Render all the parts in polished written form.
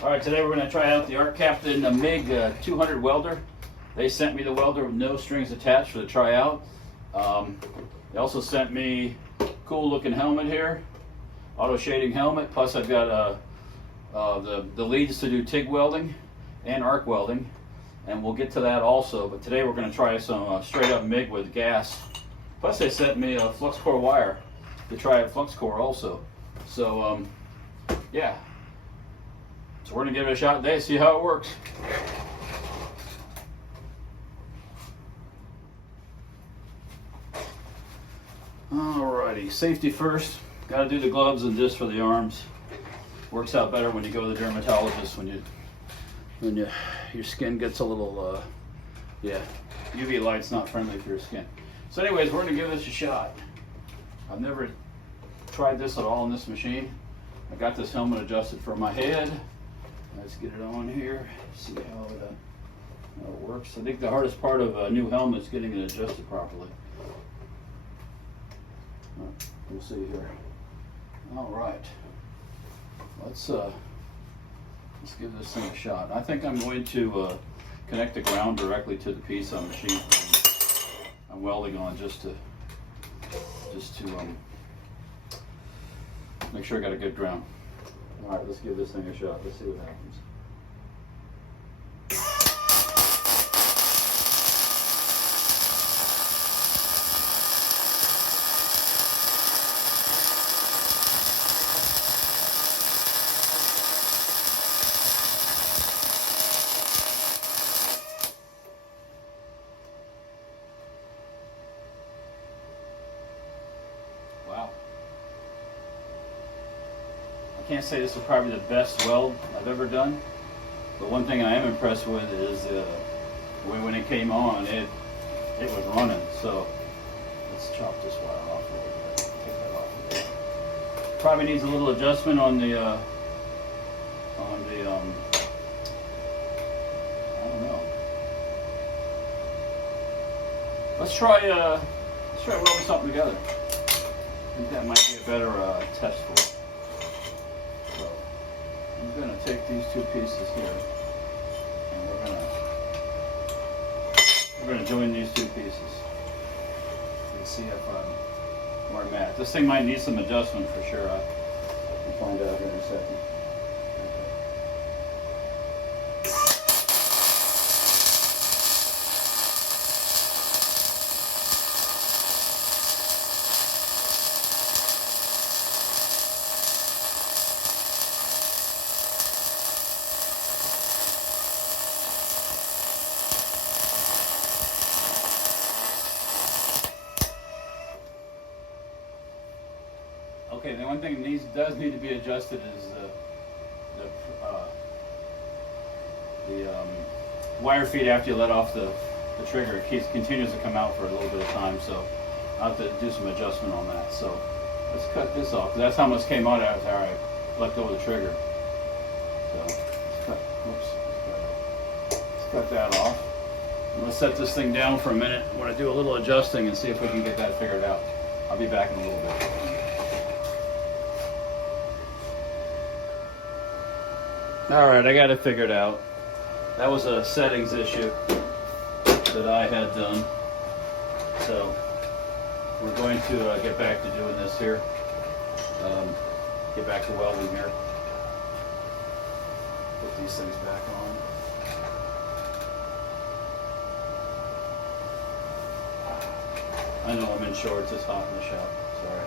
Alright, today we're going to try out the Arccaptain Mig200 welder. They sent me the welder with no strings attached for the try out. They also sent me a cool looking helmet here, auto shading helmet, plus I've got the leads to do TIG welding and arc welding, and we'll get to that also. But today we're going to try some straight up MIG with gas. Plus they sent me a flux core wire to try a flux core also. So yeah. So we're going to give it a shot today, see how it works. Alrighty, safety first. Got to do the gloves and this for the arms. Works out better when you go to the dermatologist when your skin gets a little yeah, UV light's not friendly for your skin. So anyways, we're going to give this a shot. I've never tried this at all in this machine. I got this helmet adjusted for my head. Let's get it on here, see how it works. I think the hardest part of a new helmet is getting it adjusted properly. We'll see here. All right, let's give this thing a shot. I think I'm going to connect the ground directly to the piece on the machine I'm welding on, just to make sure I got a good ground. All right, let's give this thing a shot. Let's see what happens. Wow. I can't say this is probably the best weld I've ever done, but one thing I am impressed with is when it came on, it was running. So let's chop this wire off a little bit. Take that off of there. Probably needs a little adjustment on the I don't know. Let's try welding something together. I think that might be a better test for it. So I'm going to take these two pieces here, and we're going to join these two pieces and see where I'm at. This thing might need some adjustment for sure. I'll find out here in a second. Okay, the one thing that does need to be adjusted is the wire feed after you let off the trigger. It continues to come out for a little bit of time, so I'll have to do some adjustment on that. So let's cut this off. That's how much came out after I let go of the trigger. So let's cut that off. And let's set this thing down for a minute. I want to do a little adjusting and see if we can get that figured out. I'll be back in a little bit. Alright, I got it figured out. That was a settings issue that I had done. So we're going to get back to doing this here. Get back to welding here. Put these things back on. I know I'm in shorts, it's hot in the shop. Sorry.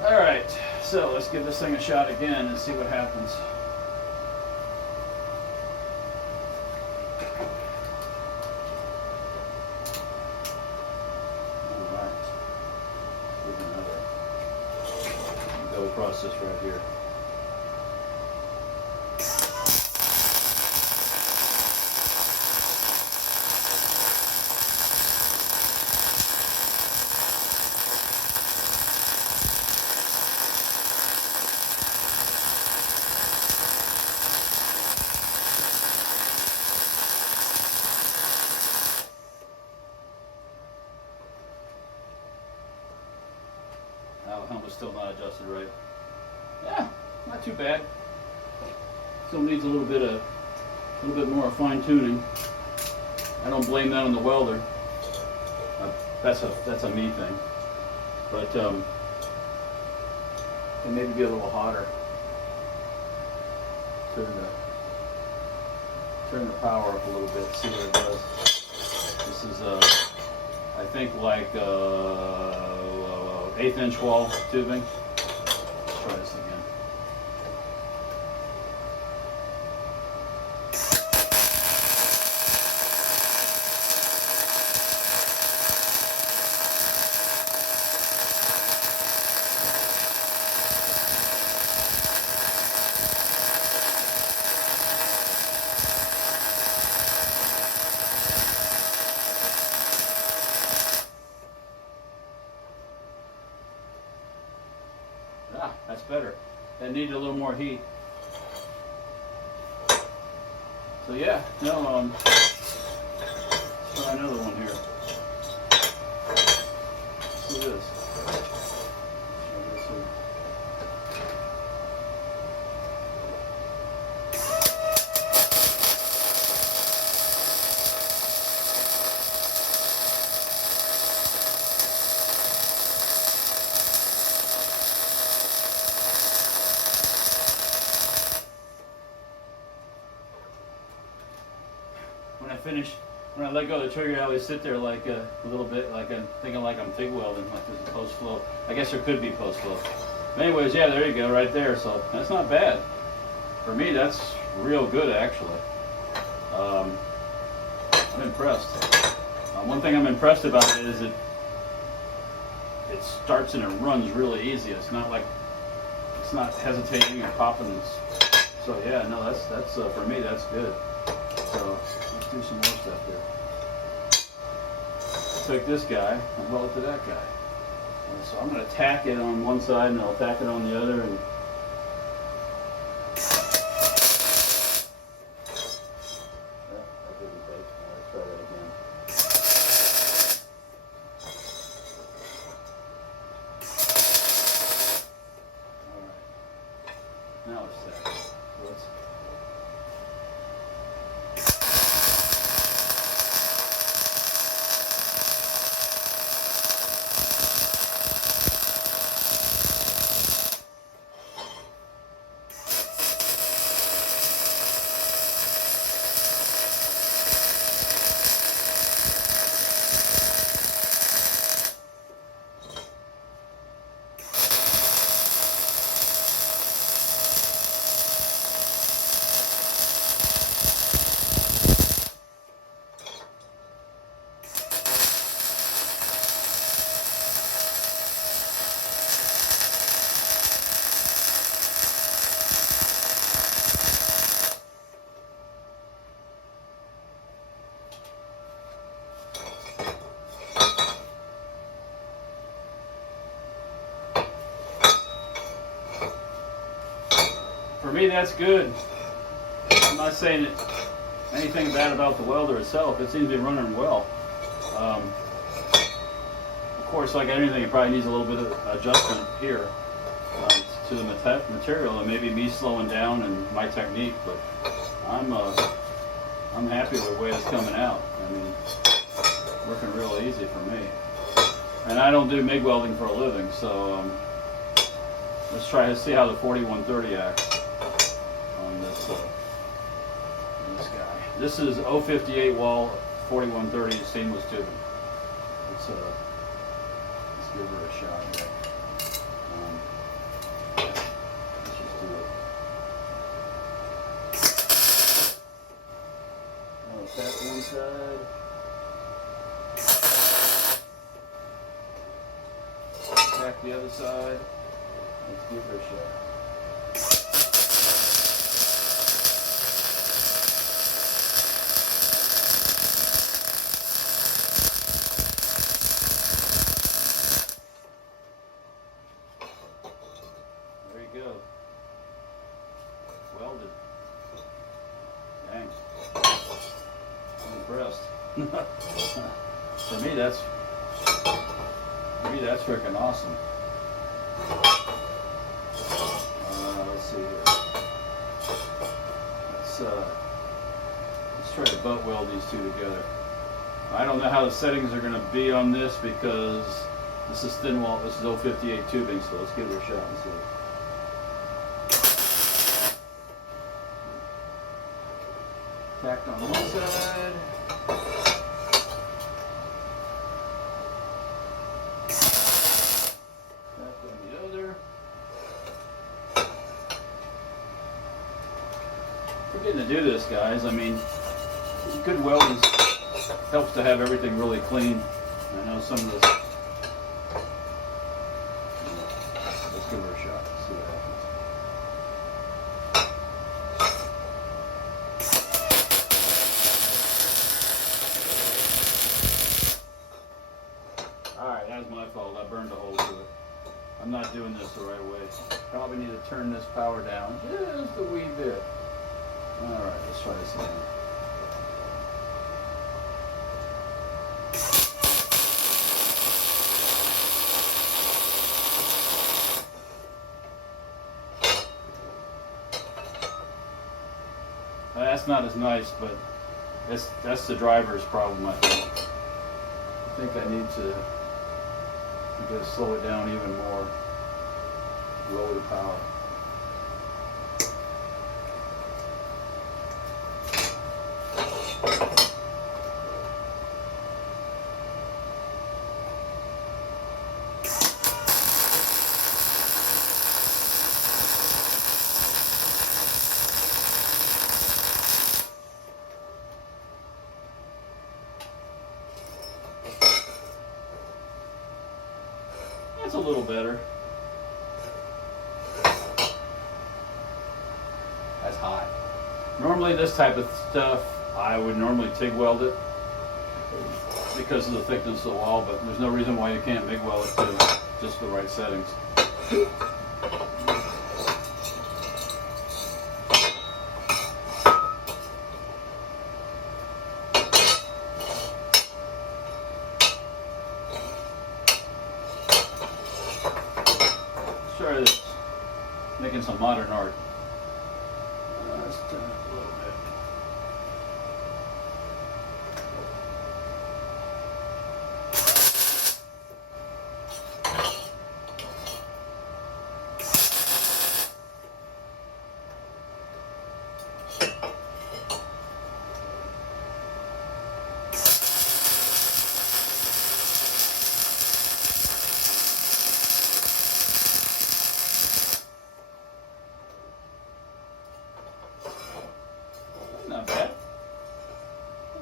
Alright, so let's give this thing a shot again and see what happens. Alright. Go across this right here. Helmet's still not adjusted right. Yeah, not too bad. Still needs a little bit more fine tuning. I don't blame that on the welder. That's a me thing. But can maybe be a little hotter. Turn the power up a little bit. See what it does. This is I think like 1/8 inch wall tubing. Let's try this again. Ah, that's better. That needed a little more heat. So yeah, no, let's try another one here. Let's do this. When I let go of the trigger, I always sit there like a little bit, like I'm thinking like I'm TIG welding, like there's a post flow. I guess there could be post flow. But anyways, yeah, there you go, right there. So that's not bad. For me, that's real good, actually. I'm impressed. One thing I'm impressed about it is it starts and it runs really easy. It's not like it's not hesitating or popping. So yeah, no, that's for me, that's good. So let's do some more stuff here. Take this guy and weld it to that guy. So I'm going to tack it on one side and I'll tack it on the other. And that didn't take. Let's try that again. All right. Now it's tacked. Let's. For me, that's good. I'm not saying anything bad about the welder itself. It seems to be running well. Of course, like anything, it probably needs a little bit of adjustment here to the material, and maybe me slowing down and my technique. But I'm happy with the way it's coming out. I mean, working real easy for me. And I don't do MIG welding for a living, so let's try to see how the 4130 acts on this guy. This is 058 wall 4130 seamless tubing. Let's give her a shot here. Let's just do it. Now tap one side. Tap the other side. Let's give her a shot. There you go. Welded. Dang. I'm impressed. For me, that's freaking awesome. Let's see here. let's try to butt weld these two together. I don't know how the settings are going to be on this because this is thin wall. This is 058 tubing, so let's give it a shot and see. Tacked on one side. Tacked on the other. We're getting to do this, guys. I mean, good welding helps to have everything really clean. I know some of this. Let's give her a shot. See what happens. Alright, that's my fault. I burned a hole through it. I'm not doing this the right way. Probably need to turn this power down just a wee bit. Alright, let's try this again. That's not as nice, but that's the driver's problem, I think. I think I need to slow it down even more, lower the power. That's a little better. That's hot. Normally this type of stuff, I would normally TIG weld it because of the thickness of the wall, but there's no reason why you can't MIG weld it to just the right settings. Try this, making some modern art. Let's turn it a little bit. Not bad.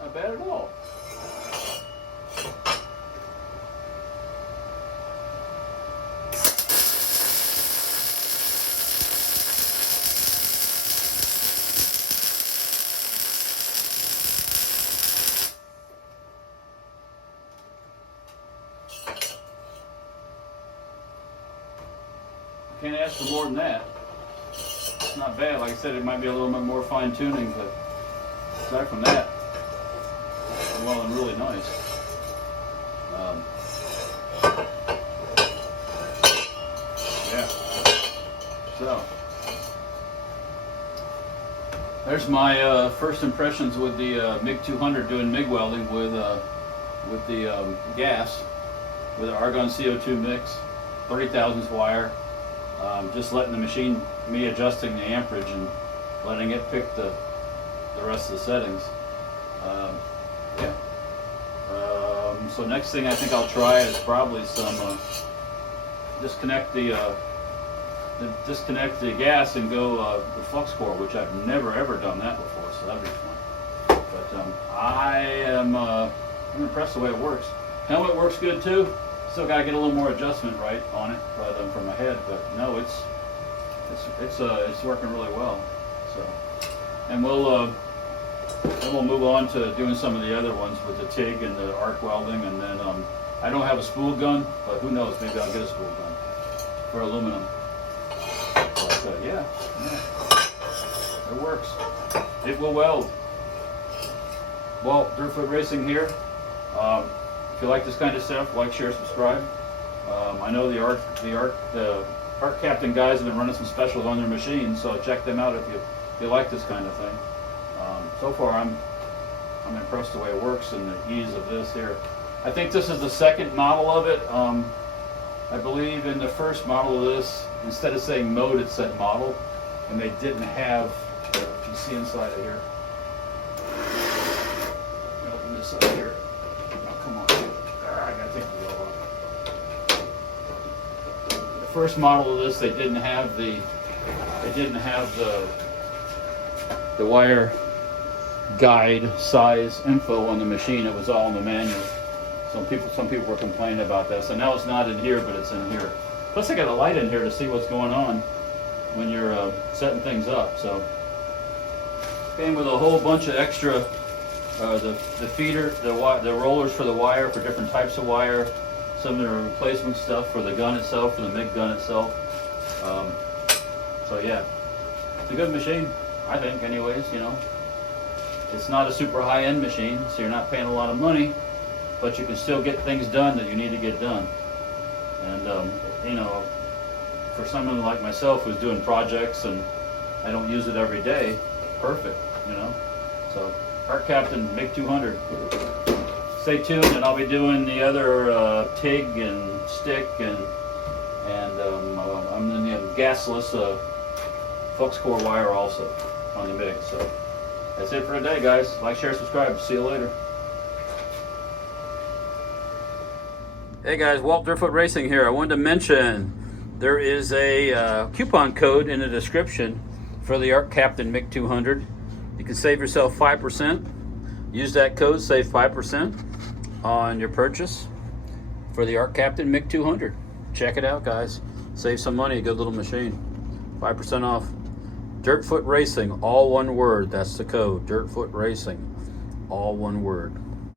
Not bad at all. Can't ask for more than that. It's not bad. Like I said, it might be a little bit more fine tuning, but aside from that, well, and really nice. Yeah. So there's my first impressions with the Mig200 doing MIG welding with the gas with an argon CO2 mix, 30 thousandths wire. Just letting the machine, me adjusting the amperage and letting it pick the rest of the settings. Yeah. So next thing I think I'll try is probably some disconnect the gas and go the flux core, which I've never ever done that before. So that'd be fun. But I'm impressed the way it works. Helmet works good too. Still got to get a little more adjustment right on it, but from my head. But no, it's working really well. So, and we'll move on to doing some of the other ones with the TIG and the arc welding, and then I don't have a spool gun, but who knows? Maybe I'll get a spool gun for aluminum. But yeah, it works. It will weld. Well, Dirtfootracing here. If you like this kind of stuff, like, share, subscribe. I know the Arccaptian guys have been running some specials on their machines, so check them out if you like this kind of thing. so far I'm impressed the way it works and the ease of this here. I think this is the second model of it. I believe in the first model of this, instead of saying mode, it said model, and they didn't have, if you see inside of here. Let me open this up here. Oh, come on. I gotta take the wheel off. The first model of this, they didn't have the wire guide size info on the machine. It was all in the manual. Some people were complaining about that. So now it's not in here, but it's in here. Plus I got a light in here to see what's going on when you're setting things up. So came with a whole bunch of extra, the feeder, the rollers for the wire, for different types of wire, some of the replacement stuff for the gun itself, for the MIG gun itself. So yeah, it's a good machine, I think, anyways. You know, it's not a super high-end machine, so you're not paying a lot of money, but you can still get things done that you need to get done. And you know, for someone like myself who's doing projects and I don't use it every day, perfect, you know. So Arccaptain Mig200. Stay tuned, and I'll be doing the other TIG and stick, and I'm in the gasless flux core wire also on the MIG. So that's it for today, guys. Like, share, subscribe. See you later. Hey guys, Walt Dirtfootracing here. I wanted to mention there is a coupon code in the description for the Arccaptain Mig200. You can save yourself 5%. Use that code, save 5% on your purchase for the Arccaptain Mig200. Check it out, guys. Save some money, a good little machine. 5% off. Dirtfootracing, all one word. That's the code. Dirtfootracing, all one word.